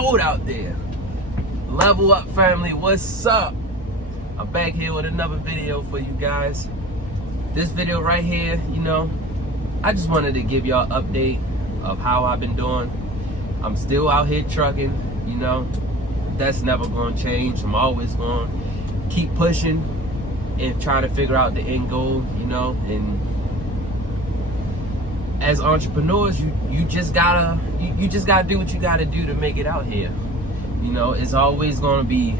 cold out there. Level up, family, what's up? I'm back here with another video for you guys. This video right here, I just wanted to give y'all an update of how I've been doing. I'm still out here trucking, that's never gonna change. I'm always gonna keep pushing and trying to figure out the end goal, and as entrepreneurs, you just gotta do what you gotta do to make it out here. It's always gonna be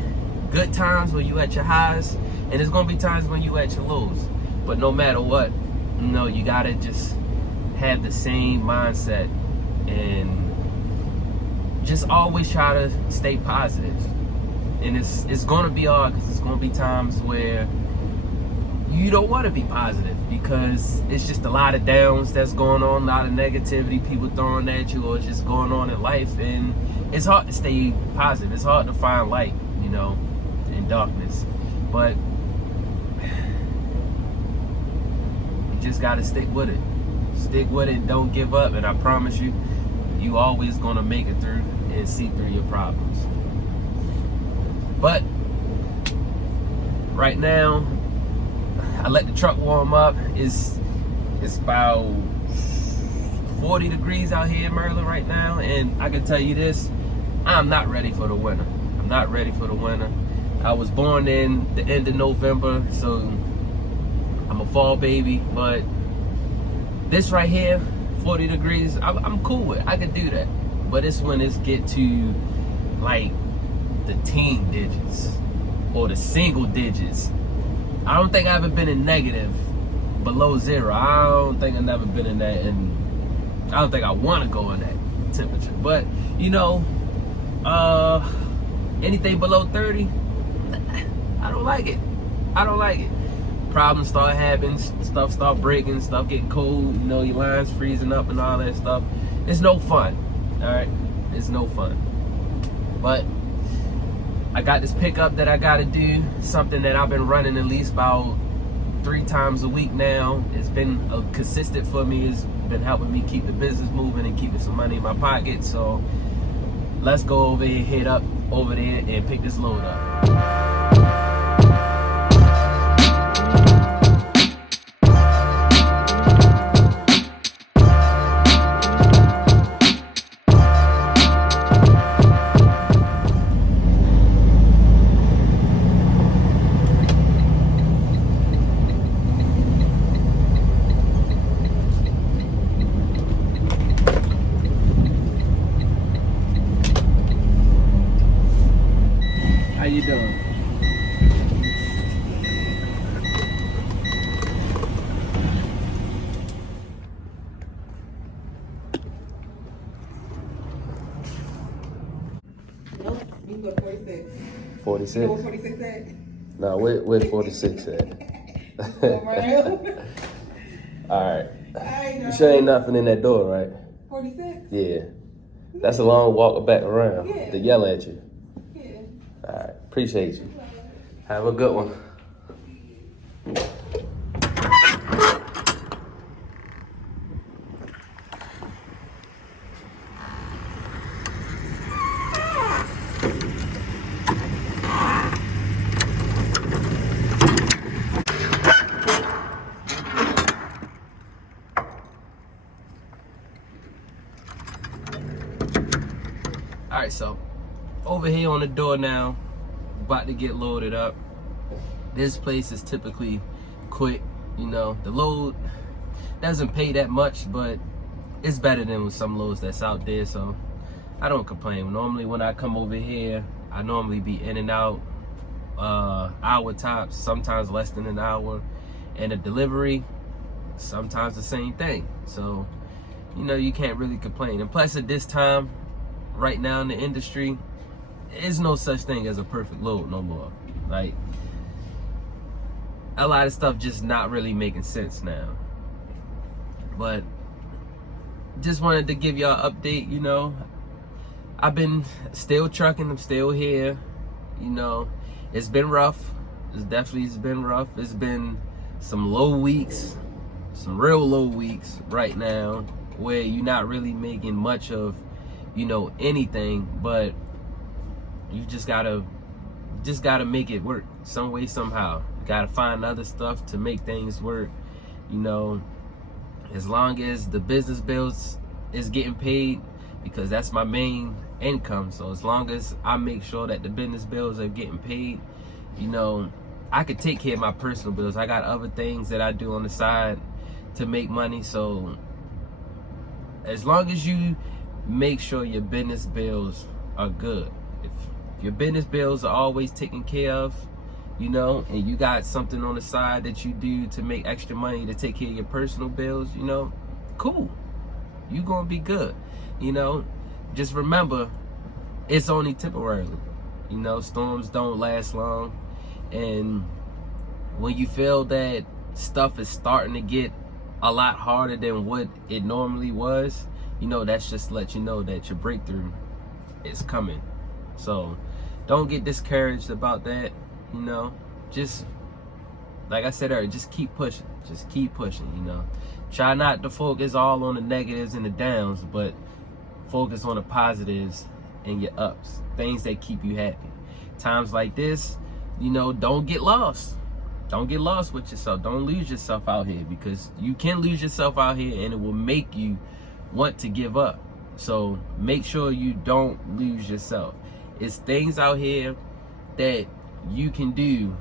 good times when you at your highs, and there's gonna be times when you at your lows. But no matter what, you gotta just have the same mindset and just always try to stay positive. And it's gonna be hard, because it's gonna be times where you don't want to be positive, because it's just a lot of downs that's going on, a lot of negativity people throwing at you, or just going on in life, and it's hard to stay positive. It's hard to find light, in darkness. But you just gotta stick with it. Stick with it, don't give up, and I promise you, you always gonna make it through and see through your problems. But right now, I let the truck warm up. It's about 40 degrees out here in Maryland right now, and I can tell you this, I'm not ready for the winter. I'm not ready for the winter. I was born in the end of November, so I'm a fall baby, but this right here, 40 degrees, I'm cool with it. I can do that. But it's when it's get to like the teen digits or the single digits. I don't think I've ever been in negative below zero. I don't think I've never been in that, and I don't think I want to go in that temperature. But anything below 30, I don't like it. I don't like it. Problems start happening, stuff start breaking, stuff getting cold, your lines freezing up and all that stuff. It's no fun, all right? It's no fun. But I got this pickup that I gotta do, something that I've been running at least about 3 times a week now. It's been consistent for me. It's been helping me keep the business moving and keeping some money in my pocket. So let's go over here, head up over there and pick this load up. How you doing? Nope, you can go 46. 46? You know what 46 at? No, where's 46 at? Alright. You sure ain't nothing in that door, right? 46? Yeah. That's a long walk back around. Yeah. To yell at you. Yeah. Alright, appreciate you. Have a good one. Alright, so over here on the door now, about to get loaded up. This place is typically quick, the load doesn't pay that much, but it's better than some loads that's out there, so I don't complain. Normally when I come over here, I normally be in and out hour tops, sometimes less than an hour, and a delivery sometimes the same thing. So you can't really complain. And plus at this time right now in the industry, there's no such thing as a perfect load no more. Like, a lot of stuff just not really making sense now. But just wanted to give y'all an update. I've been still trucking, I'm still here. It's been rough. It's been rough. It's been some low weeks, some real low weeks right now, where you're not really making much of anything. But You just gotta make it work some way, somehow. You gotta find other stuff to make things work. You know, as long as the business bills is getting paid, because that's my main income. So as long as I make sure that the business bills are getting paid, you know, I could take care of my personal bills. I got other things that I do on the side to make money. So as long as you make sure your business bills are good, if your business bills are always taken care of, you know, and you got something on the side that you do to make extra money to take care of your personal bills, you know, cool. You gonna be good. You know, just remember, it's only temporarily. You know, storms don't last long. And when you feel that stuff is starting to get a lot harder than what it normally was, you know, that's just to let you know that your breakthrough is coming. So don't get discouraged about that. You know, just like I said earlier, just keep pushing. Just keep pushing, you know. Try not to focus all on the negatives and the downs, but focus on the positives and your ups, things that keep you happy. Times like this, you know, don't get lost. Don't get lost with yourself. Don't lose yourself out here, because you can lose yourself out here and it will make you want to give up. So make sure you don't lose yourself. It's things out here that you can do,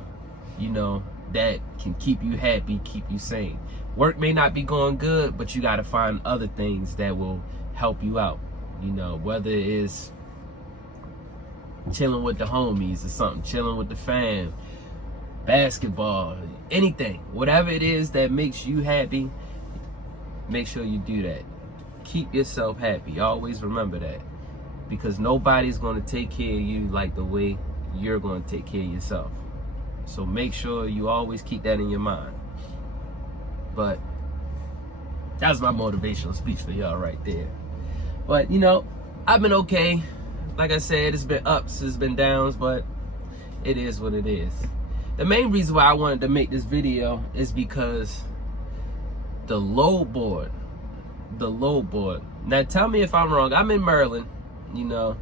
you know, that can keep you happy, keep you sane. Work may not be going good, but you got to find other things that will help you out, you know, whether it's chilling with the homies or something, chilling with the fam, basketball, anything, whatever it is that makes you happy, make sure you do that. Keep yourself happy. Always remember that, because nobody's going to take care of you like the way you're going to take care of yourself. So make sure you always keep that in your mind. But that was my motivational speech for y'all right there. But, you know, I've been okay. Like I said, it's been ups, it's been downs, but it is what it is. The main reason why I wanted to make this video is because the load board. Now tell me if I'm wrong. I'm in Maryland, you know.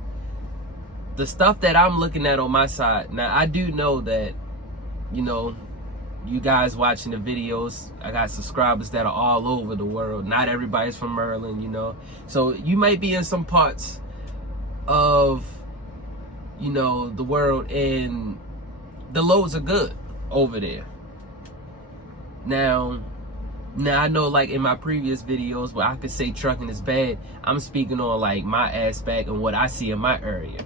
The stuff that I'm looking at on my side, now I do know that, you know, you guys watching the videos, I got subscribers that are all over the world. Not everybody's from Maryland, you know. So you might be in some parts of, you know, the world, and the loads are good over there. Now I know, like in my previous videos where I could say trucking is bad, I'm speaking on like my aspect and what I see in my area.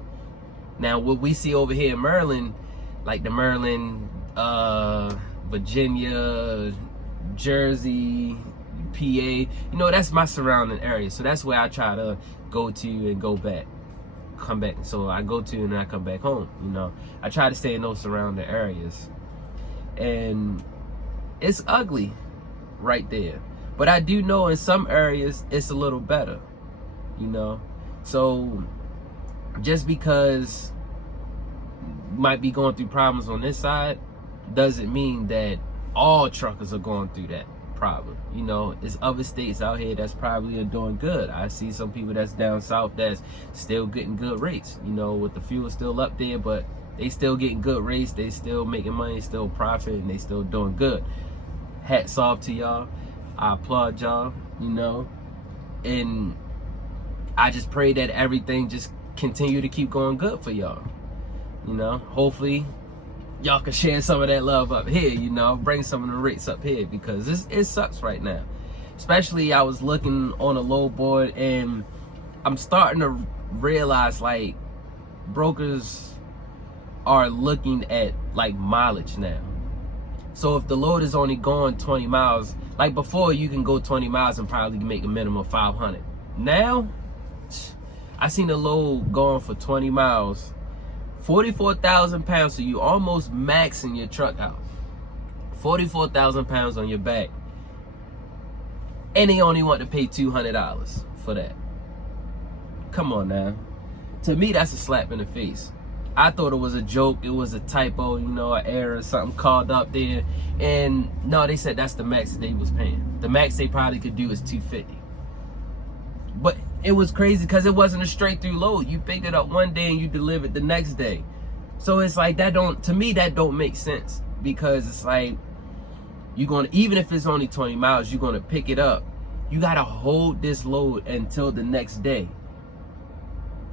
Now what we see over here in Maryland, like the Maryland, Virginia, Jersey, PA, you know, that's my surrounding area. So that's where I try to go to and go back, come back. So I go to and I come back home, you know. I try to stay in those surrounding areas. And it's ugly right there. But I do know in some areas it's a little better, you know. So just because you might be going through problems on this side doesn't mean that all truckers are going through that problem. You know, there's other states out here that's probably are doing good. I see some people that's down south that's still getting good rates, you know, with the fuel still up there, but they still getting good rates, they still making money, still profit, and they still doing good. Hats off to y'all. I applaud y'all, you know. And I just pray that everything just continue to keep going good for y'all. You know, hopefully y'all can share some of that love up here, you know, bring some of the rates up here, because it sucks right now. Especially I was looking on a load board, and I'm starting to realize like brokers are looking at like mileage now. So if the load is only going 20 miles, like before you can go 20 miles and probably make a minimum of 500. Now, I seen a load going for 20 miles, 44,000 pounds, so you almost maxing your truck out. 44,000 pounds on your back. And they only want to pay $200 for that. Come on now. To me, that's a slap in the face. I thought it was a joke, it was a typo, you know, an error, something called up there. And no, they said that's the max that they was paying. The max they probably could do is $250. But it was crazy because it wasn't a straight through load. You picked it up one day and you delivered the next day. So it's like to me that don't make sense, because it's like you're gonna, even if it's only 20 miles, you're gonna pick it up. You gotta hold this load until the next day.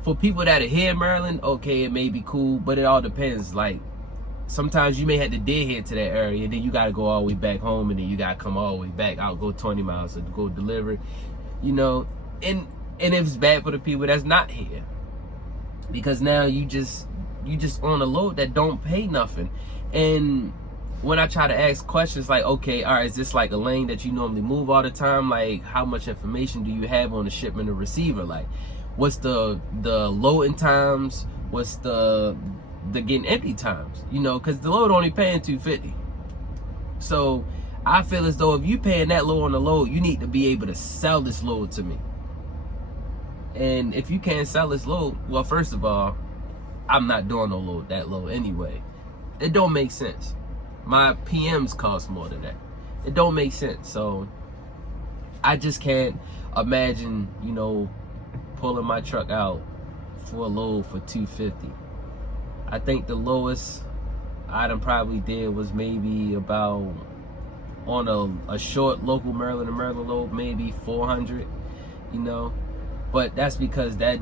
For people that are here in Maryland, okay, it may be cool, but it all depends. Like sometimes you may have to deadhead to that area, and then you gotta go all the way back home, and then you gotta come all the way back out, go 20 miles to go deliver it, you know. And it's bad for the people that's not here, because now you just on a load that don't pay nothing. And when I try to ask questions like, okay, all right, is this like a lane that you normally move all the time? Like, how much information do you have on the shipment and receiver? Like, what's the loading times? What's the getting empty times? You know, because the load only paying $250. So I feel as though if you paying that low on the load, you need to be able to sell this load to me. And if you can't sell this load, well, first of all, I'm not doing no load that low anyway. It don't make sense. My PMs cost more than that. It don't make sense. So I just can't imagine, you know, pulling my truck out for a load for $250. I think the lowest I done probably did was maybe about, on a short local Maryland to Maryland load, maybe 400, you know. But that's because that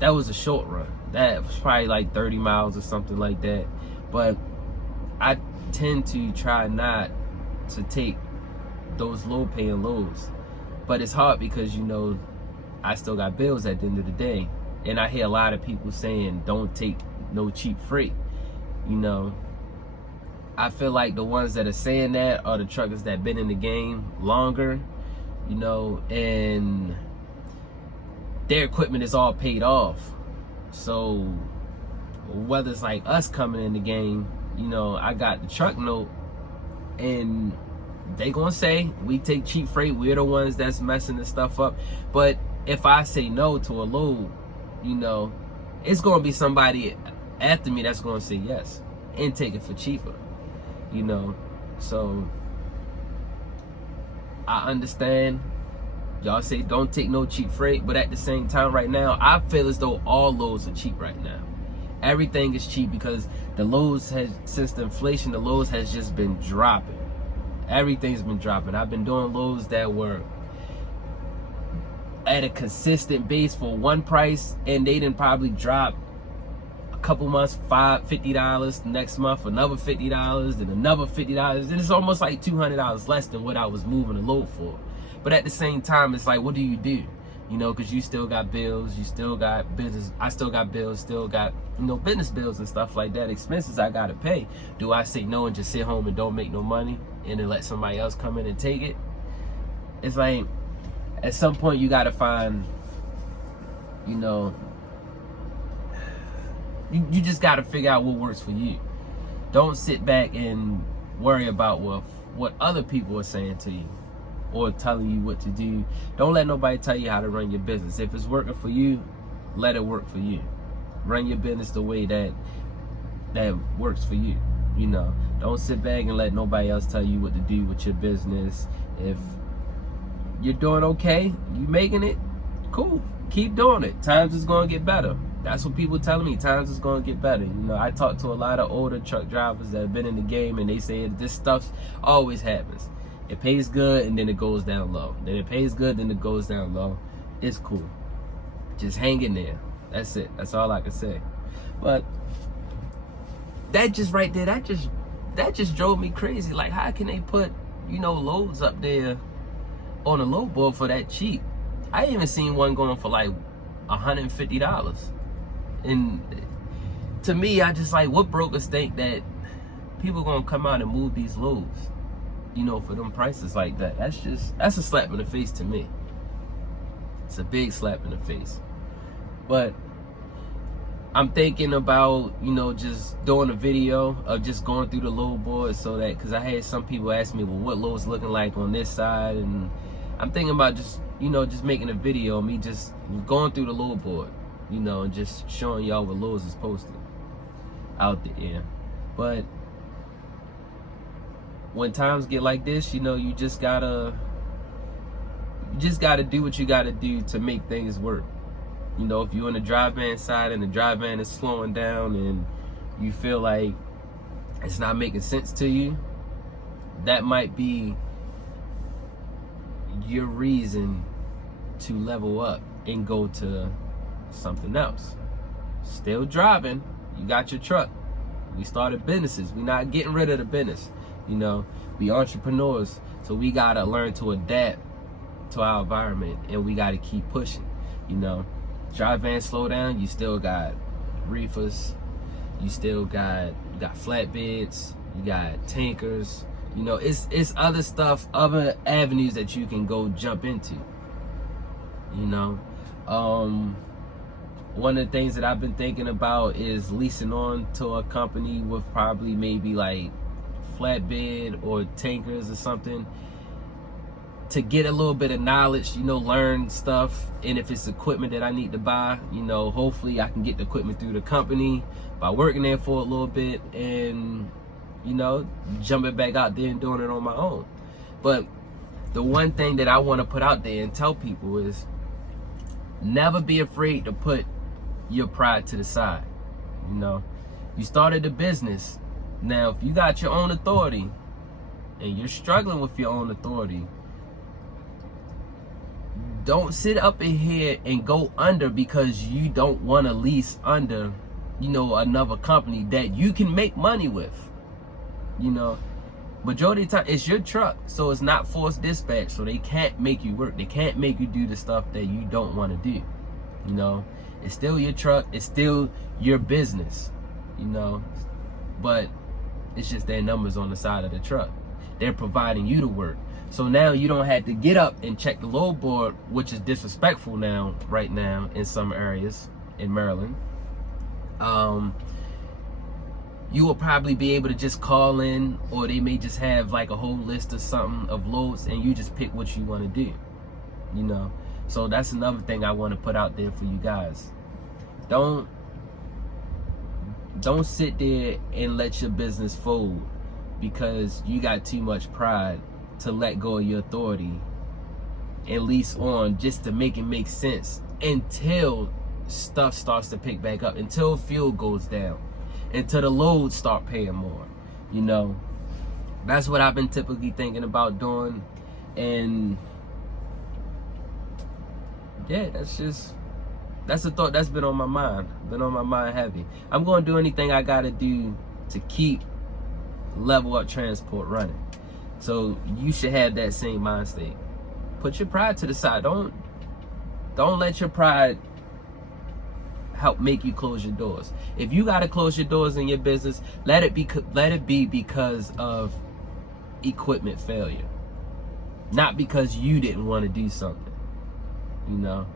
was a short run. That was probably like 30 miles or something like that. But I tend to try not to take those low paying loads. But it's hard because, you know, I still got bills at the end of the day. And I hear a lot of people saying, don't take no cheap freight. You know, I feel like the ones that are saying that are the truckers that been in the game longer, you know, and their equipment is all paid off. So whether it's like us coming in the game, you know, I got the truck note, and they gonna say we take cheap freight, we're the ones that's messing this stuff up. But if I say no to a load, you know, it's gonna be somebody after me that's gonna say yes and take it for cheaper, you know. So I understand y'all say don't take no cheap freight, but at the same time right now, I feel as though all loads are cheap right now. Everything is cheap because the loads since the inflation, the loads has just been dropping. Everything's been dropping. I've been doing loads that were at a consistent base for one price, and they didn't probably drop a couple months, $50, next month another $50, then another $50. And it's almost like $200 less than what I was moving the load for. But at the same time, it's like, what do? You know, because you still got bills, you still got business. I still got bills, still got, you know, business bills and stuff like that, expenses I gotta pay. Do I say no and just sit home and don't make no money and then let somebody else come in and take it? It's like, at some point you gotta find, you know, you just gotta figure out what works for you. Don't sit back and worry about what other people are saying to you or telling you what to do. Don't let nobody tell you how to run your business. If it's working for you, let it work for you. Run your business the way that works for you. You know, don't sit back and let nobody else tell you what to do with your business. If you're doing okay, you making it, cool, keep doing it. Times is gonna get better. That's what people telling me, times is gonna get better. You know, I talk to a lot of older truck drivers that have been in the game, and they say this stuff always happens. It pays good and then it goes down low. Then it pays good, then it goes down low. It's cool. Just hang in there. That's it. That's all I can say. But that just right there, that just drove me crazy. Like, how can they put, you know, loads up there on a load board for that cheap? I even seen one going for like $150. And to me, I just like, what brokers think that people gonna come out and move these loads, you know, for them prices like that? That's a slap in the face to me. It's a big slap in the face. But I'm thinking about, you know, just doing a video of just going through the load board, so that, because I had some people ask me, well, what load's looking like on this side, and I'm thinking about just, you know, just making a video of me just going through the load board, you know, and just showing y'all what loads is posted out there. But when times get like this, you know, you just gotta You just got to do what you got to do to make things work. You know, if you're on the dry van side and the dry van is slowing down and you feel like it's not making sense to you, that might be your reason to level up and go to something else. Still driving, you got your truck. We started businesses. We're not getting rid of the business. You know, we entrepreneurs, so we gotta learn to adapt to our environment, and we gotta keep pushing. You know, dry van slow down, you still got reefers, you still got flatbeds, you got tankers. You know, it's other stuff, other avenues that you can go jump into. You know, one of the things that I've been thinking about is leasing on to a company with probably maybe like flatbed or tankers or something, to get a little bit of knowledge, you know, learn stuff. And if it's equipment that I need to buy, you know, hopefully I can get the equipment through the company by working there for a little bit and, you know, jumping back out there and doing it on my own. But the one thing that I want to put out there and tell people is never be afraid to put your pride to the side. You know, you started a business. Now, if you got your own authority and you're struggling with your own authority, don't sit up in here and go under because you don't want to lease under, you know, another company that you can make money with. You know, majority of the time it's your truck, so it's not forced dispatch, so they can't make you work. They can't make you do the stuff that you don't want to do. You know, it's still your truck, it's still your business, you know, but it's just their numbers on the side of the truck. They're providing you the work. So now you don't have to get up and check the load board, which is disrespectful now, right now, in some areas in Maryland. You will probably be able to just call in, or they may just have like a whole list of something of loads, and you just pick what you want to do, you know. So that's another thing I want to put out there for you guys. Don't sit there and let your business fold because you got too much pride to let go of your authority and lease on just to make it make sense until stuff starts to pick back up, until fuel goes down, until the loads start paying more. You know, that's what I've been typically thinking about doing. And yeah, that's a thought that's been on my mind heavy. I'm going to do anything I got to do to keep Level Up Transport running. So you should have that same mind state. Put your pride to the side. Don't let your pride help make you close your doors. If you got to close your doors in your business, let it be because of equipment failure, not because you didn't want to do something. You know,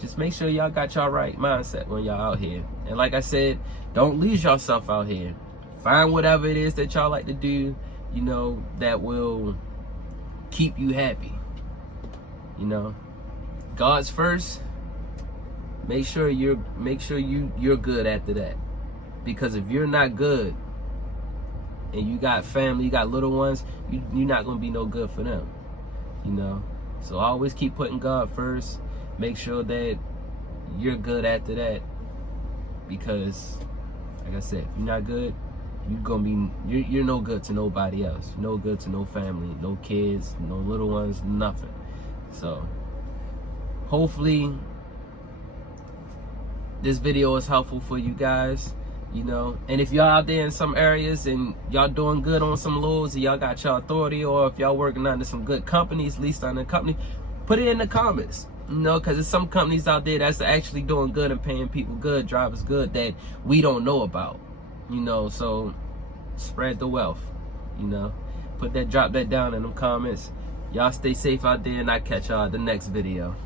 just make sure y'all got y'all right mindset when y'all out here. And like I said, don't lose yourself out here. Find whatever it is that y'all like to do, you know, that will keep you happy. You know, God's first. Make sure you're good after that. Because if you're not good and you got family, you got little ones, you're not gonna be no good for them. You know, so always keep putting God first. Make sure that you're good after that. Because, like I said, if you're not good, you're no good to nobody else. You're no good to no family, no kids, no little ones, nothing. So hopefully this video is helpful for you guys, you know. And if y'all out there in some areas and y'all doing good on some loads and y'all got your authority, or if y'all working under some good companies, leased under a company, put it in the comments, you know, because there's some companies out there that's actually doing good and paying people good, drivers good, that we don't know about. You know, so spread the wealth, you know. Drop that down in them comments. Y'all stay safe out there, and I'll catch y'all at the next video.